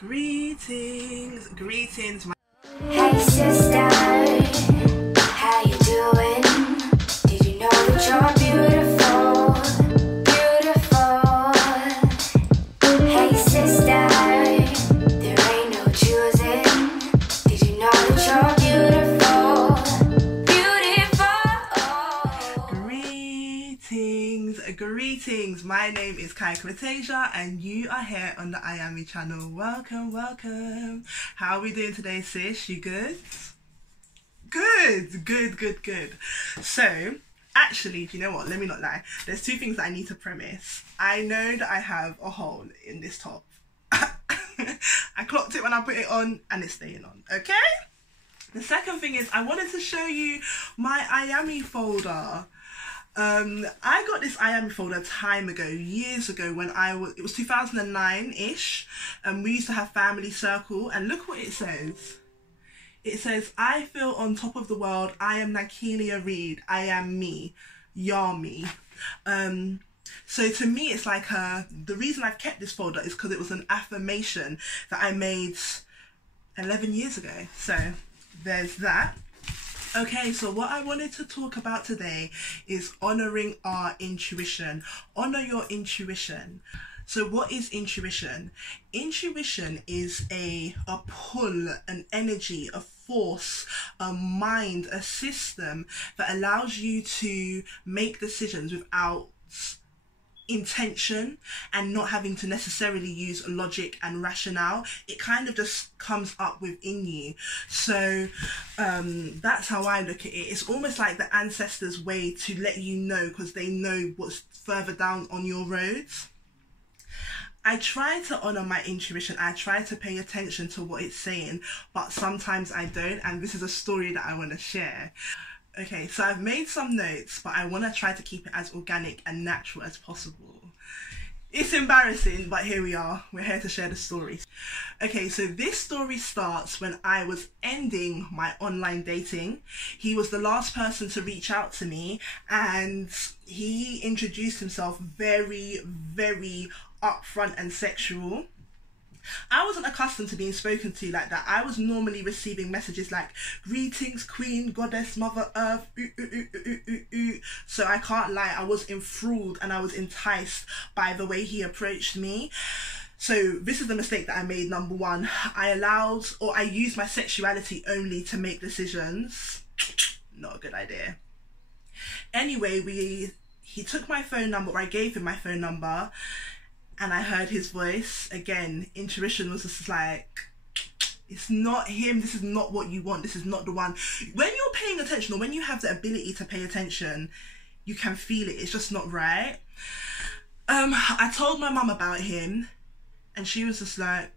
Greetings. Hey sister, how you doing? Did you know that you're beautiful? Hey sister, there ain't no choosing. Did you know that you're beautiful? Greetings. My name is Eyeame and you are here on the Eyeame channel. Welcome. How are we doing today, sis? You good? Good. So, actually, do you know what? Let me not lie. There's two things that I need to premise. I know that I have a hole in this top. I clocked it when I put it on and it's staying on, okay? The second thing is I wanted to show you my Eyeame folder. I got this Eyeame folder years ago when it was 2009-ish, and we used to have family circle, and look what it says. It says, I feel on top of the world, I am Nakelia Reid, I am me, Eyeame. So to me it's like the reason I've kept this folder is because it was an affirmation that I made 11 years ago. So there's that. Okay, so what I wanted to talk about today is honouring our intuition. Honour your intuition. So what is intuition? Intuition is a pull, an energy, a force, a mind, a system that allows you to make decisions without intention and not having to necessarily use logic and rationale. It kind of just comes up within you. So that's how I look at it. It's almost like the ancestors' way to let you know, because they know what's further down on your roads. I try to honour my intuition. I try to pay attention to what it's saying, but sometimes I don't, and this is a story that I want to share. Okay, so I've made some notes, but I want to try to keep it as organic and natural as possible. It's embarrassing, but here we are. We're here to share the story. Okay, so this story starts when I was ending my online dating. He was the last person to reach out to me, and he introduced himself very upfront and sexual. I wasn't accustomed to being spoken to like that. I was normally receiving messages like, greetings, queen, goddess, mother earth, So I can't lie, I was enthralled and I was enticed by the way he approached me. So this is the mistake that I made, number one. I used my sexuality only to make decisions. Not a good idea. Anyway, he took my phone number, or I gave him my phone number, and I heard his voice. Again, intuition was just like, it's not him, this is not what you want, this is not the one. When you're paying attention, or when you have the ability to pay attention, you can feel it, it's just not right. I told my mum about him, and she was just like,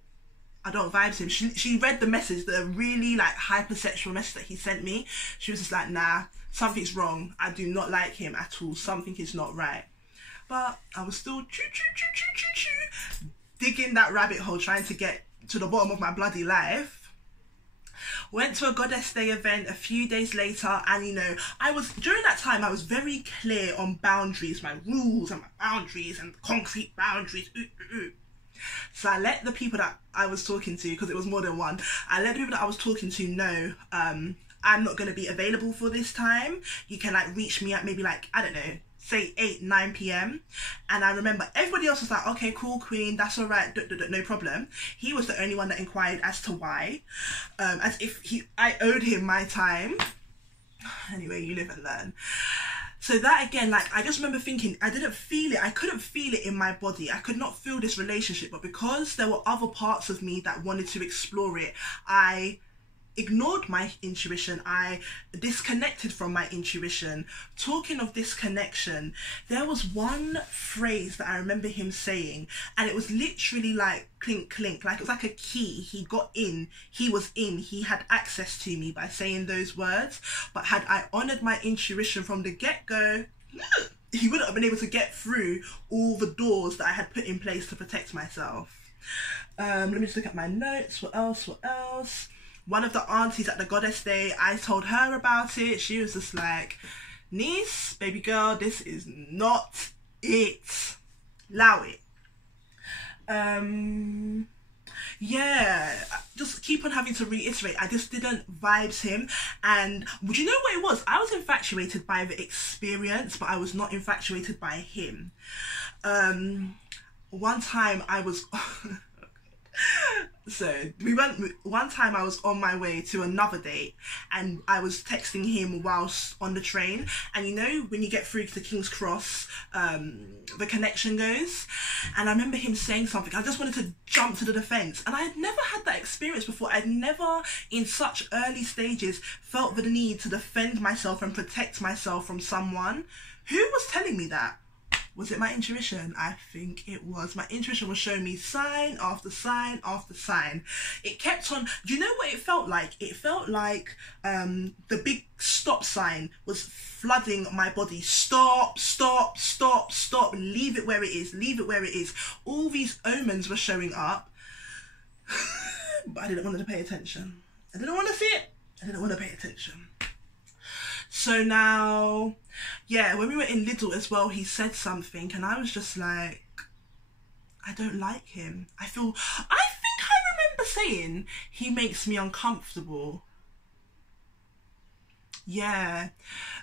I don't vibe to him. She read the message, the really like hypersexual message that he sent me. She was just like, nah, something's wrong. I do not like him at all. Something is not right. But I was still digging that rabbit hole, trying to get to the bottom of my bloody life. Went to a Goddess Day event a few days later, and you know, during that time I was very clear on boundaries, my rules and my boundaries and concrete boundaries. So I let the people that I was talking to, because it was more than one, I let the people that I was talking to know, I'm not going to be available for this time. You can like reach me at maybe like, I don't know, say 8-9 p.m. And I remember everybody else was like, okay, cool, queen, that's all right, no problem. He was the only one that inquired as to why, as if I owed him my time. Anyway, you live and learn. So that again, like, I just remember thinking, I didn't feel it. I couldn't feel it in my body. I could not feel this relationship, but because there were other parts of me that wanted to explore it, I ignored my intuition. I disconnected from my intuition. Talking of disconnection, there was one phrase that I remember him saying, and it was literally like clink clink, like it was like a key. He got in, he was in, he had access to me by saying those words. But had I honoured my intuition from the get-go, he wouldn't have been able to get through all the doors that I had put in place to protect myself. Let me just look at my notes. What else? One of the aunties at the Goddess Day, I told her about it. She was just like, niece, baby girl, this is not it. Allow it. Yeah, just keep on having to reiterate, I just didn't vibes him. And would you know what it was? I was infatuated by the experience, but I was not infatuated by him. One time I was one time I was on my way to another date, and I was texting him whilst on the train, and you know when you get through to King's Cross, the connection goes, and I remember him saying something. I just wanted to jump to the defence, and I had never had that experience before. I'd never in such early stages felt the need to defend myself and protect myself from someone. Who was telling me that? Was it my intuition? I think it was. My intuition was showing me sign after sign after sign. It kept on. Do you know what it felt like? It felt like the big stop sign was flooding my body. Stop, stop, stop, stop. Leave it where it is. Leave it where it is. All these omens were showing up. But I didn't want to pay attention. I didn't want to see it. I didn't want to pay attention. So now, yeah, when we were in Lidl as well, he said something, and I was just like, I don't like him. I think I remember saying he makes me uncomfortable. Yeah,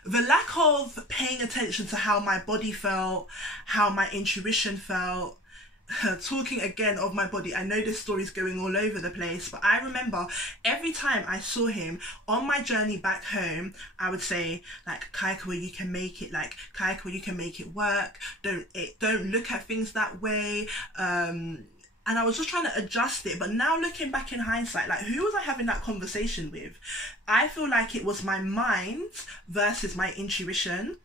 the lack of paying attention to how my body felt, how my intuition felt. Talking again of my body, I know this story's going all over the place, but I remember every time I saw him on my journey back home, I would say, like, Kaikawa, you can make it. Like, Kaikawa, you can make it work. Don't look at things that way. And I was just trying to adjust it. But now looking back in hindsight, like, who was I having that conversation with? I feel like it was my mind versus my intuition.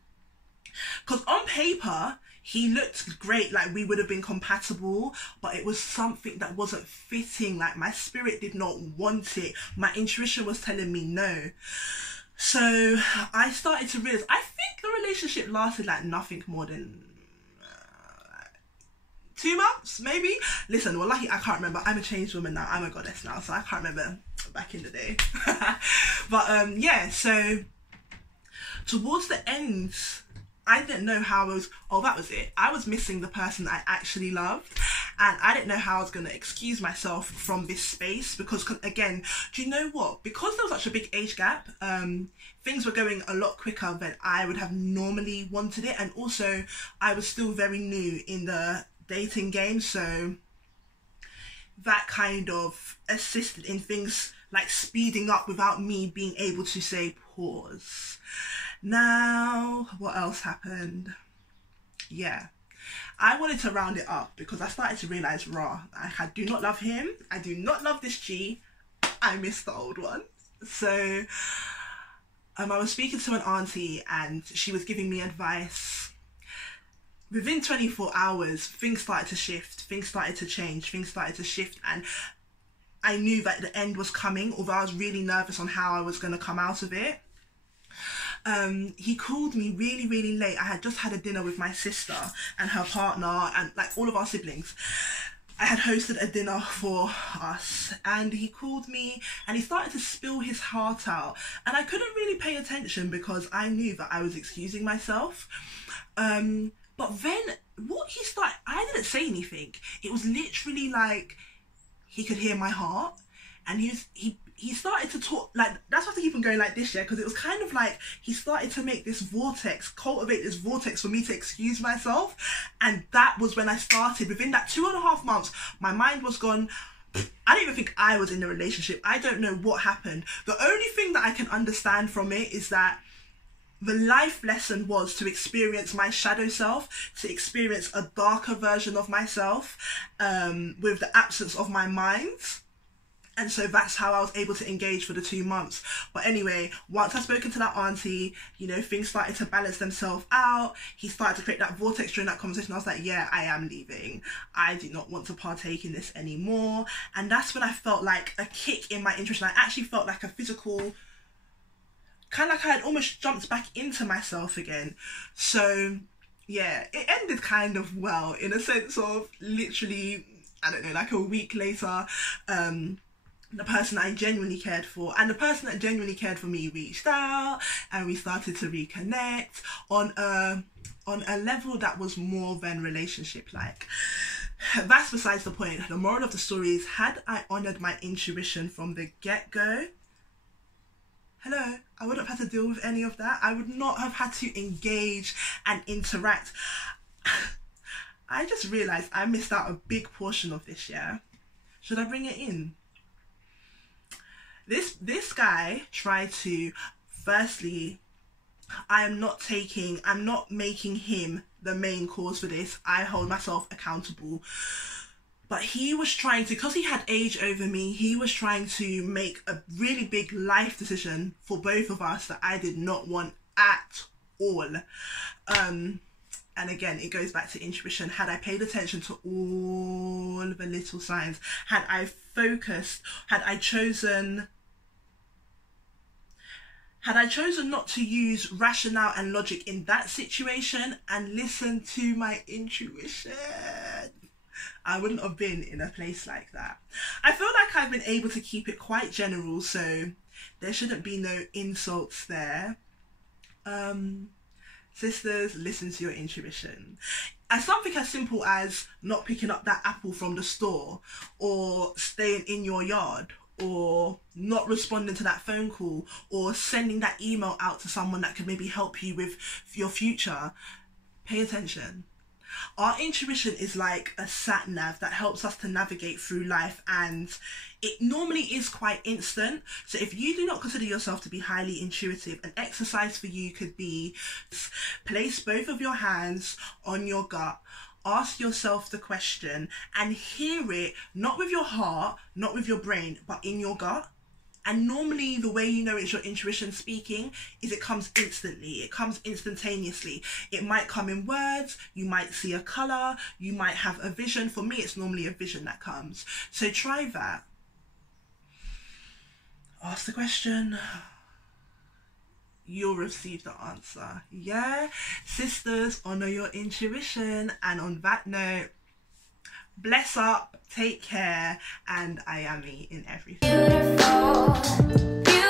Because on paper, he looked great, like we would have been compatible, but it was something that wasn't fitting. Like, my spirit did not want it. My intuition was telling me no. So I started to realize, I think the relationship lasted like nothing more than 2 months, maybe. Listen, well, lucky I can't remember. I'm a changed woman now. I'm a goddess now, so I can't remember back in the day. But yeah, so towards the end, I didn't know how I was, that was it. I was missing the person I actually loved, and I didn't know how I was going to excuse myself from this space, because again, do you know what? Because there was such a big age gap, things were going a lot quicker than I would have normally wanted it, and also I was still very new in the dating game, so that kind of assisted in things like speeding up without me being able to say pause. Now, what else happened? Yeah, I wanted to round it up because I started to realise, I do not love him. I do not love this G. I miss the old one. So I was speaking to an auntie, and she was giving me advice. Within 24 hours, things started to shift. Things started to change. Things started to shift. And I knew that the end was coming, although I was really nervous on how I was going to come out of it. He called me really, really late. I had just had a dinner with my sister and her partner and like all of our siblings. I had hosted a dinner for us, and he called me and he started to spill his heart out, and I couldn't really pay attention because I knew that I was excusing myself. But then what he started, I didn't say anything. It was literally like he could hear my heart, and he started to talk, like, that's why I keep on going like this, yeah, because it was kind of like he started to make this vortex, cultivate this vortex for me to excuse myself. And that was when I started. Within that 2.5 months, my mind was gone. I don't even think I was in a relationship. I don't know what happened. The only thing that I can understand from it is that the life lesson was to experience my shadow self, to experience a darker version of myself, with the absence of my mind. And so that's how I was able to engage for the 2 months. But anyway, once I'd spoken to that auntie, you know, things started to balance themselves out. He started to create that vortex during that conversation. I was like, yeah, I am leaving. I do not want to partake in this anymore. And that's when I felt like a kick in my interest. And I actually felt like a physical, kind of like I had almost jumped back into myself again. So yeah, it ended kind of well, in a sense of literally, I don't know, like a week later, the person I genuinely cared for and the person that genuinely cared for me reached out, and we started to reconnect on a level that was more than relationship like. That's besides the point. The moral of the story is, had I honoured my intuition from the get-go, hello, I wouldn't have had to deal with any of that. I would not have had to engage and interact. I just realised I missed out a big portion of this, yeah? Should I bring it in? This guy tried to, firstly, I'm not making him the main cause for this. I hold myself accountable. But he was trying to, because he had age over me, he was trying to make a really big life decision for both of us that I did not want at all. And again, it goes back to intuition. Had I paid attention to all the little signs, had I focused, had I chosen not to use rationale and logic in that situation and listen to my intuition, I wouldn't have been in a place like that. I feel like I've been able to keep it quite general, so there shouldn't be no insults there. Sisters, listen to your intuition. As something as simple as not picking up that apple from the store, or staying in your yard, or not responding to that phone call, or sending that email out to someone that could maybe help you with your future. Pay attention. Our intuition is like a sat nav that helps us to navigate through life, and it normally is quite instant. So if you do not consider yourself to be highly intuitive, an exercise for you could be place both of your hands on your gut, ask yourself the question and hear it, not with your heart, not with your brain, but in your gut. And normally the way you know it's your intuition speaking is it comes instantly. It comes instantaneously. It might come in words, you might see a colour, you might have a vision. For me, it's normally a vision that comes. So try that. Ask the question. You'll receive the answer. Yeah? Sisters, honour your intuition. And on that note, bless up, take care, and Eyeame in everything. Beautiful, beautiful.